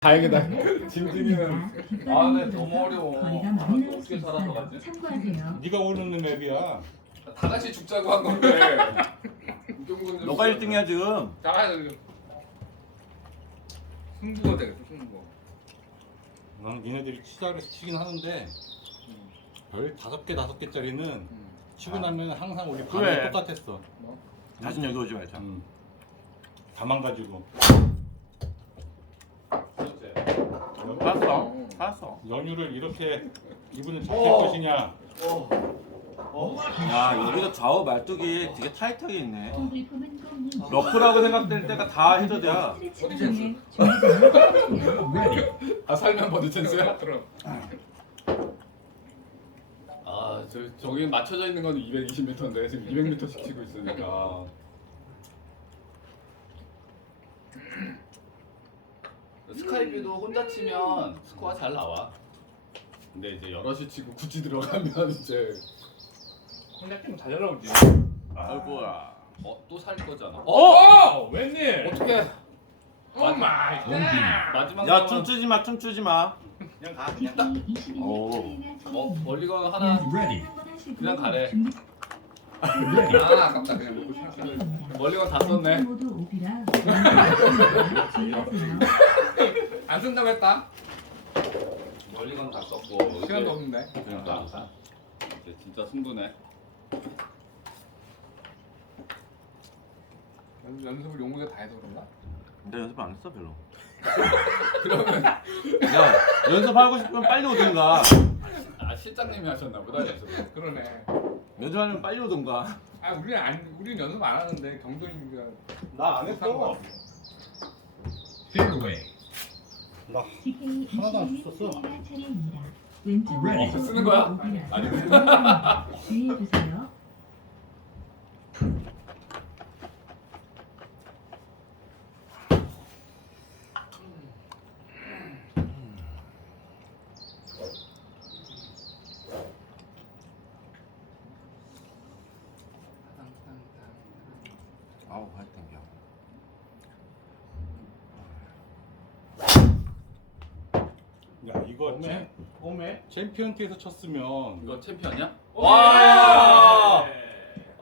다행이다. 짐승이는 아, 근데 너무 어려워. 아, 많이 나올 수 어떻게 살아서 있어요. 가지? 참고하세요. 네가 오르는 맵이야. 다 같이 죽자고 한 건데. 이경근 너가 1등이야 지금. 돼. 승부가 되겠어 승부. 난 니네들이 치자 그래서 치긴 하는데 별 다섯 개 다섯 개짜리는 음. 치고 나면 항상 우리 그래. 반응 똑같았어. 다시 여기 오지 말자. 음. 다 망가지고 봤어? 봤어. 연유를 이렇게 이분은 잡힐 어. 것이냐? 야 여기도 좌우 말뚝이 되게 타이트하게 있네. 꼭 러프라고 생각될 때가 다 해저드야. 아 살면 버디 찬스야? 그럼. 아, 저 저기 맞춰져 있는 건 220m인데 지금 200m씩 치고 있으니까. 스카이뷰도 혼자 치면 스코어 잘 나와. 근데 이제 여럿이 치고 굳이 들어가면 이제 혼자 팀잘 나오지. 아이고야. 어 또 살 거잖아. 어! 웬일? 어떻게 오 마이 갓. 마지막 야 남은- 춤추지 마 춤추지 마. 그냥 가 그냥 가. 오. 어 멀리건 하나 그냥 가래. 아 아깝다 그냥 먹고 싶었어. 멀리건 다 썼네. 모두 오비라 주의하세요. 안 쓴다고 했다. 멀리건 다 썼고 시간도 없는데. 그러니까 이제 진짜 승부네. 연- 연습을 용무대 다 해서 그런가? 내 연습 안 했어 별로. 그러면 야 연습하고 싶으면 빨리 오든가. 아 실장님이 하셨나 보다 연습. 그러네. 연습하면 빨리 오든가. 아 우리는 안 우리는 연습 안 하는데 경돈이가 나 안 했어. 같아. 나 하나도 안22 썼어. 수리가 차례입니다. 왼쪽으로 어, 쓰는 거야? 오비라 주의해 주세요. 이거 챔, 오메. 챔피언티에서 쳤으면 이거 챔피언이야? 와.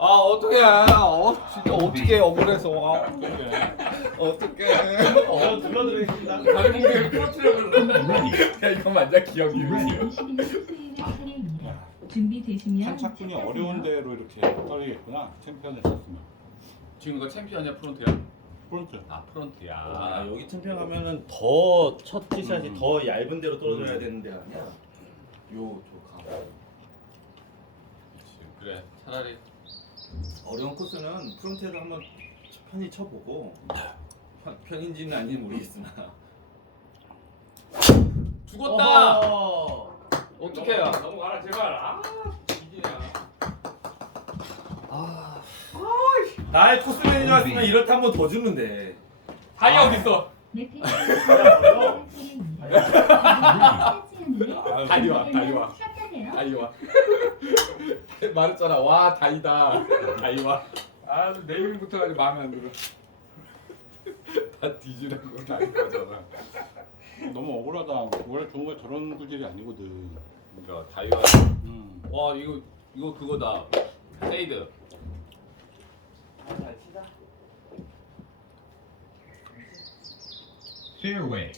아 어떡해. 어 진짜 어떻게 억울해서. 아, 그래. 어떡해. 어 들러드리겠습니다. 공격을 풀어뜨려고 야 이거 맞아 기억이. 22 수리가 차례입니다. 준비되시면 시작하세요. 어려운 대로 이렇게 떨리겠구나. 챔피언을 쳤으면. 지금 이거 챔피언이야 프론트야? 프론트. 아 프론트야. 아 여기 챔피언 가면은 더 첫 티샷이 음. 더 얇은 데로 떨어져야 음. 되는데 아니야. 요저 가. 그치, 그래 차라리 어려운 코스는 프론트에서 한번 편히 쳐보고 편, 편인지는 아닌지 모르겠으나. 죽었다. 어떡해요? 넘어 나의 코스 매니저였으면 이럴 때한번 더 주는데. 다이 어디 있어? 메테오 수리가 차례입니다. 다리 와, 다리 와. 시작하세요. 다이와. 말했잖아. 와 다이다. 다이와. 아 네이밍부터 가지고 마음에 안 들어. 다 뒤지라고 다 이거잖아. 너무 억울하다. 원래 좋은 거 저런 구질이 아니거든. 그러니까 다이와. 음. 와 이거 이거 그거다. 페이드. Fairway.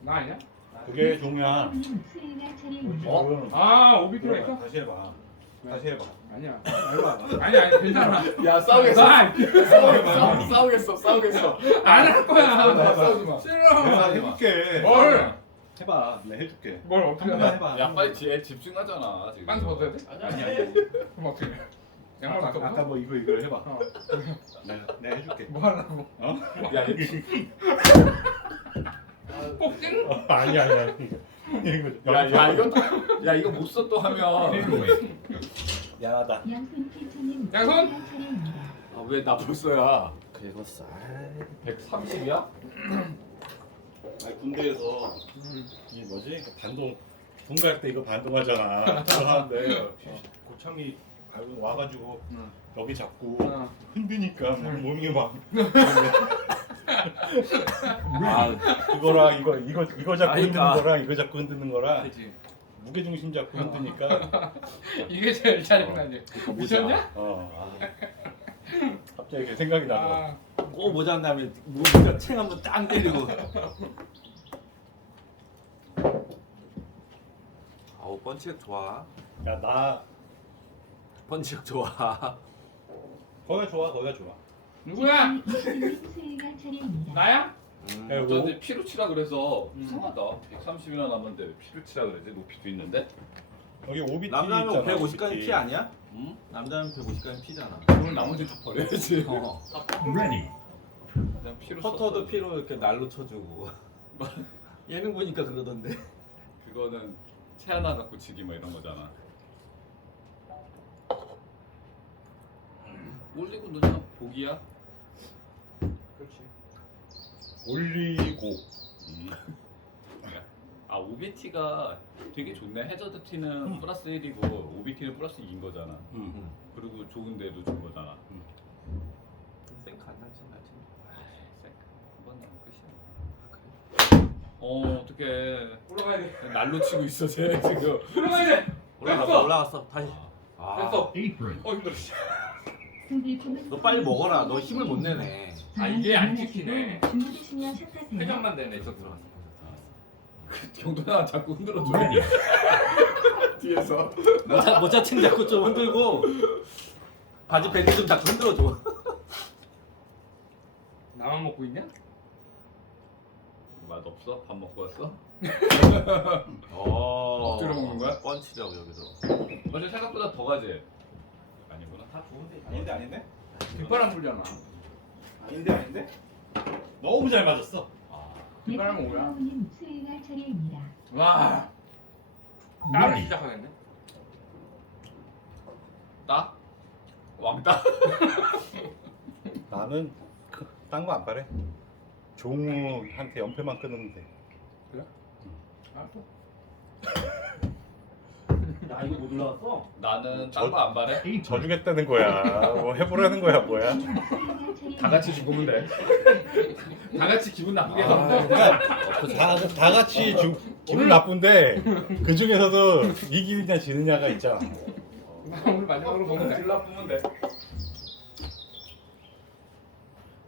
나 아니야? 그게 종이야. 수리가 차례입니다. 어? 아 오비트로 했어? 다시 해봐. 다시 해봐. 아니야. 해봐. 아니 아니 괜찮아. 야 싸우겠어. 나 싸우겠어. 싸우겠어. 싸우겠어. 안 할 거야. 싸우지 마. 싫어. 해줄게. 뭘? 해봐. 내가 해줄게. 뭘 어떻게 한 해? 해봐. 야 빨리 뒤에 집중하잖아 지금. 빤스 벗어야 돼? 아니 아니. 그럼 어떻게 해? 양말 아까, 벗어? 아까 뭐 이거 이거 해봐. 어. 내가 내가 해줄게. 뭐 하려고? 어? 야 이 거 복싱? 아니 아니 아니. 이거 야, 야 이거 또- 야 이거 못 써 또 하면 Fairway. 미안하다. 양손 피처님 양손? 수리가 차례입니다. 아, 왜 나 벌써야? 그리고 쌀. 130이야? 아니 군대에서 이 뭐지 그 반동 군갈 때 이거 반동하잖아. 들어가는데 고참이 알고 와가지고 응. 여기 잡고 어. 흔드니까 막 몸이 막 아, 그거랑 이거 이거 이거 잡고 흔드는 아이가. 거랑 이거 잡고 흔드는 거랑 그지. 무게 중심 잡고 흔드니까 이게 제일 짜증나지. 미쳤냐? 어. 아. 갑자기 그 생각이 나더라고. 아, 꼭 모자 한 다음에 모자 챙 한번 땅 때리고. 아우 펀치력 좋아. 야나. 거기가 좋아 거기가 좋아. 누구야? 나야? 음. 야, 어쩐지 피로 치라 그래서 음. 이상하다 130이나 남았는데 왜 피로 치라 그러지 높이도 있는데 여기 오비티 남자면 있잖아. 150까지 오비티. 피 아니야? 응? 남자면 150까지 피잖아. 그럼 나머지 다 버려야지 어. 그냥 피로 퍼터도. 피로 이렇게 날로 쳐주고. 예능 보니까 그러던데. 그거는 채 하나 갖고 치기 뭐 이런 거잖아 올리고 누나 복이야? 그렇지. 올리고 음. 아 OBT가 되게 좋네 해저드 T는 플러스 1이고 OBT는 플러스 2인 거잖아 음. 그리고 좋은데도 준 거잖아 생카 안 날진 날진. 한번 끝이야 어 어떡해 올라가야 돼. 날로 치고 있어 쟤 지금 올라가야 돼. 올라갔어 됐어. 올라갔어 다시. 아. 됐어. 어 힘들어. 너 빨리 먹어라. 너 힘을 못 내네. 아, 이게 안 찍히네. 준비되시면 샷 하세요. 회전만 되네 저 들어. 경도나 자꾸 흔들어줘 뒤에서 모자 모자층 자꾸 좀 흔들고 바지 밴드 좀 자꾸 흔들어줘. 나만 먹고 있냐? 맛 없어? 밥 먹고 왔어? 어. 억지로 먹는 거야? 펀치력 여기도. 어제 생각보다 더 가지? 아니구나 다 좋은데. 아닌데 아닌데 뒷바람 불잖아. 아닌데 아닌데 너무 잘 맞았어. 아, 뒷바람은 뭐야? 예쁘님 수행할 차례입니다. 와. 따로 시작하겠네. 따? 왕따? 나는 딴 거 안 바래. 종우한테 연패만 끊으면 돼. 알았어. 야 이거 못 올라갔어? 나는 딴 거 안 바래? 져주겠다는 거야. 뭐 해보라는 거야 뭐야. 다 같이 죽으면 돼. 다 같이 기분 나쁘게 아, 돼. 그러니까 다, 다 같이 주, 기분 나쁜데 그 중에서도 이기느냐 지느냐가 있잖아. 오늘 마지막으로 보면 돼. 질 나쁘면 돼.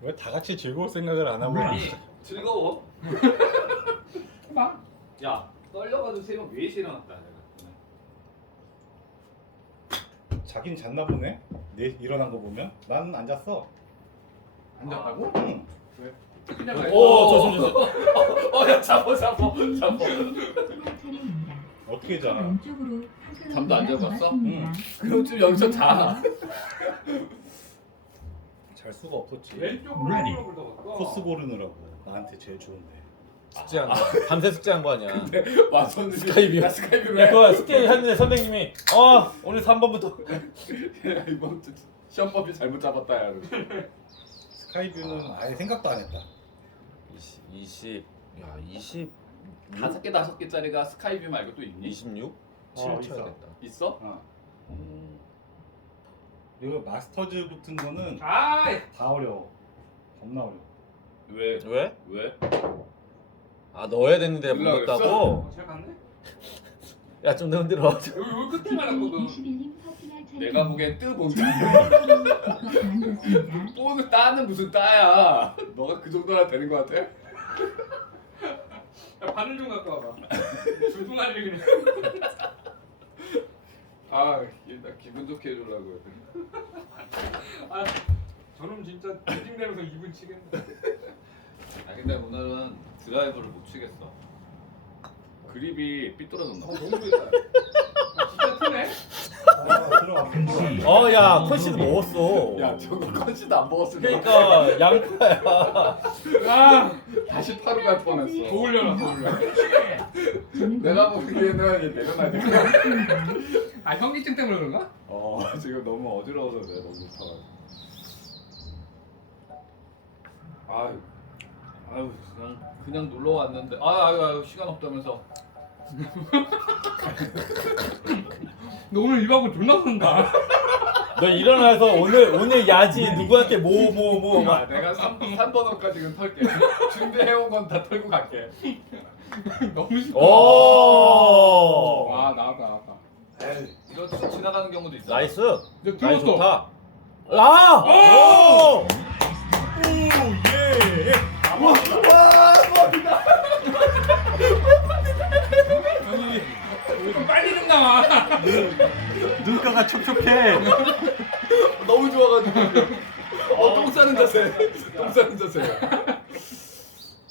왜 다 같이 즐거울 생각을 안 하고 아니, 즐거워. 봐. 야, 떨려가지고 세명 왜 실어놨다 내가. 자긴 잤나 보네. 내 일어난 거 보면 난 안 잤어. 앉았다고? 응. 그냥 가. 오, 조심, 조심. 어, 야, 잡어, 잡어, 잡어. 어떻게 자? 왼쪽으로 한 잠도 안 잡았어? 남았습니다. 그럼 좀 여기서 자. 잘 수가 없었지. 왼쪽으로 굴러갔어. 코스 고르느라고 나한테 제일 좋은데. 숙제한 거. 밤새 숙제한 거 아니야. 와서는 스카이뷰. 나 스카이뷰로 야 해. 그거 숙제 하는데 선생님이 어 오늘 3번부터 야, 이번 주 시험법이 잘못 잡았다 야. 스카이뷰는 아예 생각도 안 했다. 20, 야 20, 다섯 개 다섯 개짜리가 스카이뷰 말고 또 있니? 26? 어, 7 있어. 쳐야겠다. 있어? 어. 음. 이거 마스터즈 붙은 거는 아, 다 어려워. 겁나 어려워. 왜? 왜? 왜? 아 넣어야 되는데 못 넣으려고 넣었다고? 어, 잘 갔네. 야좀더 흔들어. 여기 여기 끝에만 했거든. 21님 커팅할 차례입니다. 내가 보기엔 뜨. 반갑습니다. 뽀는 따는 무슨 따야? 너가 그 정도나 되는 거 같아? 야, 바늘 좀 갖고 와봐. 주둥아리 그냥. 아, 일단 기분 좋게 해주려고. 아, 저놈 진짜 징대면서 이분 치겠네. 아 근데 오늘은 드라이버를 못 치겠어. 그립이 삐뚤어졌나? 어, 너무 좋다. 아, 진짜 트네. 아, 들어갔어. 어야 컨시드 먹었어. 야 저거 컨시도 안 먹었으면 그러니까 양파야. 아, 다시 파루 갈 뻔했어. 더 올려놔, 더 올려. 내가 보기에는 얘 내려놔야 돼. 아, 현기증 때문에 그런가? 어 지금 너무 어지러워서 그래 너무. 아유 아 유 그냥 그냥 놀러 왔는데 아 아유, 아유 시간 없다면서 너 오늘 입하고 존나 쓴다. 너 일어나서 오늘 오늘 야지 누구한테 뭐 뭐뭐 막. 아, 내가 3, 3번호까지 는 털게. 준비해온 건 다 털고 갈게. 너무 쉽다. 오. 와 나왔다 나왔다. 에이, 이거 좀 지나가는 경우도 있어. 나이스. 들었어. 좋다. 아! 오! 오! 예. 빨리 좀 나와. 눈가가 촉촉해. 너무 좋아가지고. 어, 똥 싸는 자세. 똥 싸는 자세.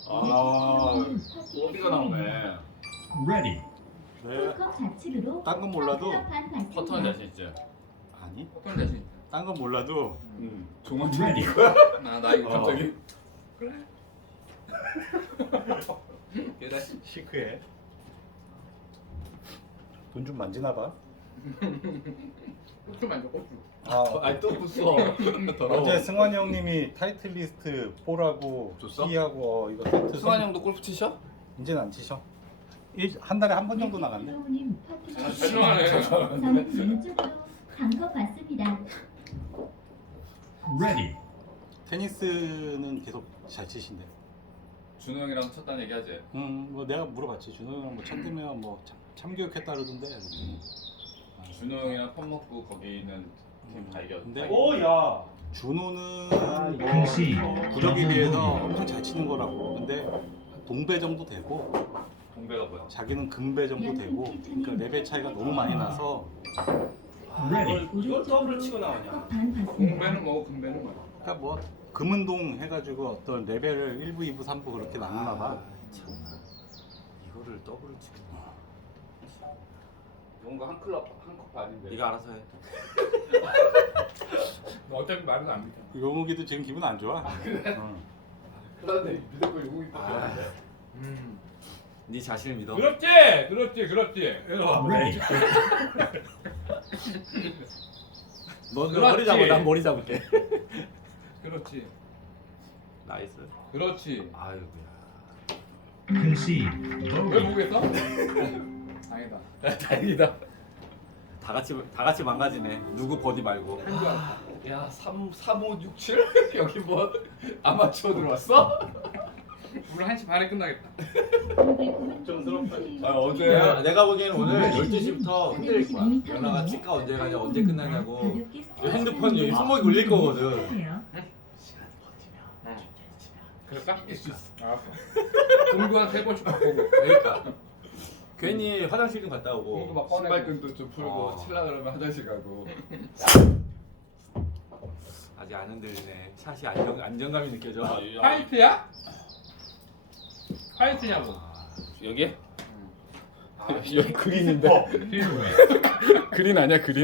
아, 어디가 나오네. Ready. 네. 딴건 몰라도 퍼터는 자신 있지? 아니, 어떤 자신? 딴건 몰라도 응. 종원 Ready. 나나 이거 어. 갑자기. 그래. 시크해. 돈 좀 만지나 봐. 고추 만져 고추. 아, 아니 또 부숴. 더러워. 어제 승환이 형님이 타이틀 리스트 4라고 줬어? C하고 어, 이거 세트 승환 형도 골프 치셔? 이제는 안 치셔. 일, 한 달에 한 번 정도 나갔네. 님 퍼팅 아, 죄송하네. 저는 왼쪽으로 간것 같습니다. Ready. 테니스는 계속 잘 치신대. 준호 형이랑 쳤다는 얘기 하지? 음, 뭐 내가 물어봤지. 준호 형뭐 참되면 뭐 참, 참교육했다 그러던데. 준호 형이랑 밥 먹고 거기 있는 팀 발견. 근데 발견. 야 준호는 뭐 Concede. 구력에 비해서 엄청 잘 치는 거라고. 근데 동배 정도 되고 동배가 뭐야? 자기는 금배 정도 되고 그러니까 레벨 차이가 너무 많이 나서 Ready. 이걸 더블을 치고 나오냐? 반 봤습니다. 공배는 뭐 금배는 뭐야? 그러니까 뭐 금은동 해가지고 어떤 레벨을 1부, 2부, 3부 그렇게 나누나 봐. 이거를 더블을 치고. 뭔가 한 클럽 한컵 반인데. 네가 알아서 해. 너 어차피 말은 안 믿어. 용욱이도 지금 기분 안 좋아. 응. 그런데 무조건 용욱이밖에 없는데. 음. 네 자신을 믿어. 그렇지, 그렇지, 그렇지. Ready. 너 그렇지. 머리 잡아. 난 머리 잡을게. 그렇지, 나이스. 그렇지. 아유. Concede. 왜 Bogey. 보겠어? 다행이다. 다행이다. 다 같이 다 같이 망가지네. 누구 버디 말고. 한줄 알았다. 야, 3 3 5 6 7 여기 뭐 아마추어 들어왔어? 오늘 1시 반에 끝나겠다. 걱정스럽다, 아, 어제 내가, 내가 보기에는 오늘 네. 12시부터 흔들릴 거야. 연아가 치과 언제 가냐, 언제 끝나냐고. 핸드폰 여기 손목에 걸릴 거거든. 그럴까? 알았어. 공구 한세 번씩 바꾸고. 그러니까 괜히 화장실 좀 갔다 공구 오고. 막 꺼내고. 신발끈도 좀 풀고 어. 칠라 그러면 화장실 가고. 아직 안 흔들리네. 샷이 안정 안정감이 느껴져. 화이트야? 화이트냐고. 여기? 아, 여기 그린인데. 뒤로 왜? 그린 아니야 그린?